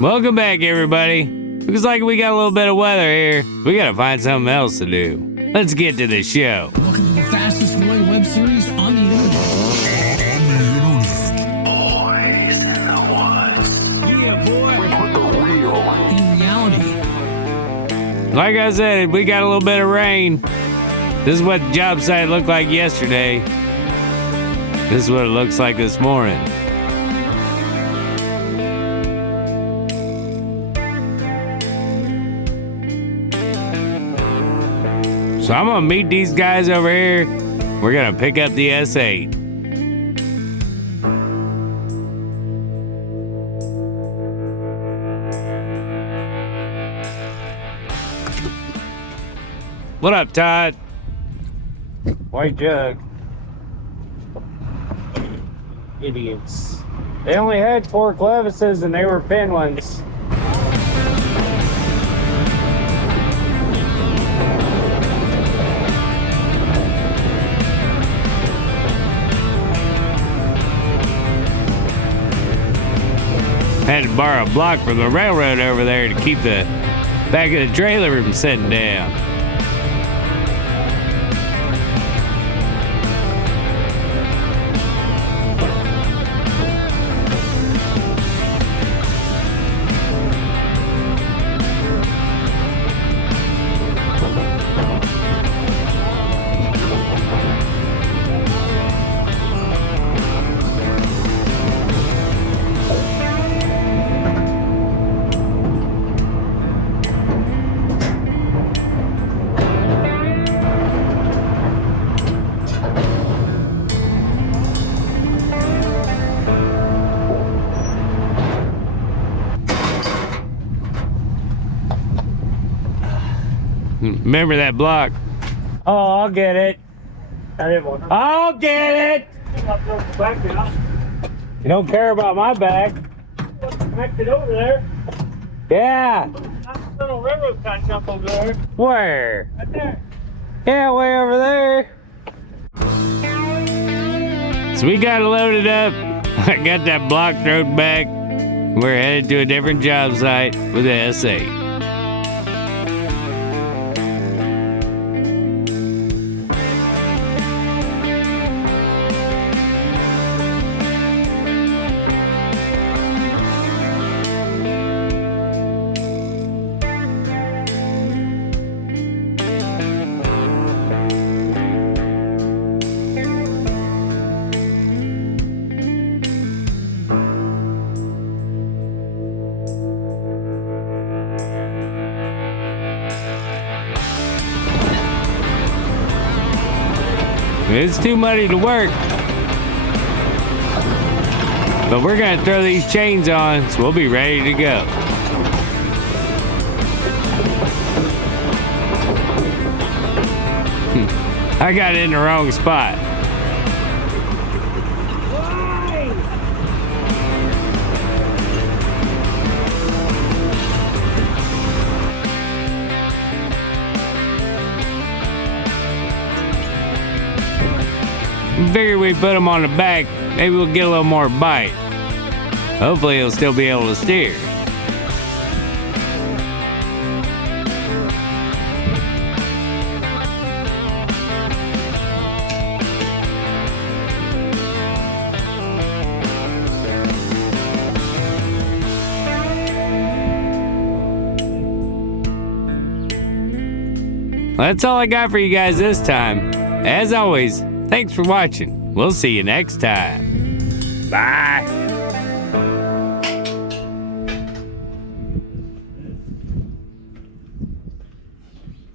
Welcome back, everybody. Looks like we got a little bit of weather here. We gotta find something else to do. Let's get to the show. Welcome to the fastest growing web series on the internet. Boys in the woods. Yeah, boy. We put the real In reality, Like I said, we got a little bit of rain. This is what the job site looked like yesterday. This is what it looks like this morning. So I'm gonna meet these guys over here. We're gonna pick up the S8. What up, Todd? White jug. Idiots. They only had 4 clevises and they were pin ones. Had to borrow a block from the railroad over there to keep the back of the trailer from sitting down. Remember that block? Oh, I'll get it. I'll get it. You don't care about my back. Connected over there. Yeah. Little railroad kind of jump over there. Where? Right there. Yeah, way over there. So we got it loaded up. I got that block thrown back. We're headed to a different job site with the S8. It's too muddy to work. But we're gonna throw these chains on, so we'll be ready to go. I got it in the wrong spot. Figured we put him on the back, maybe we'll get a little more bite. Hopefully he'll still be able to steer. That's all I got for you guys this time. As always, thanks for watching. We'll see you next time. Bye.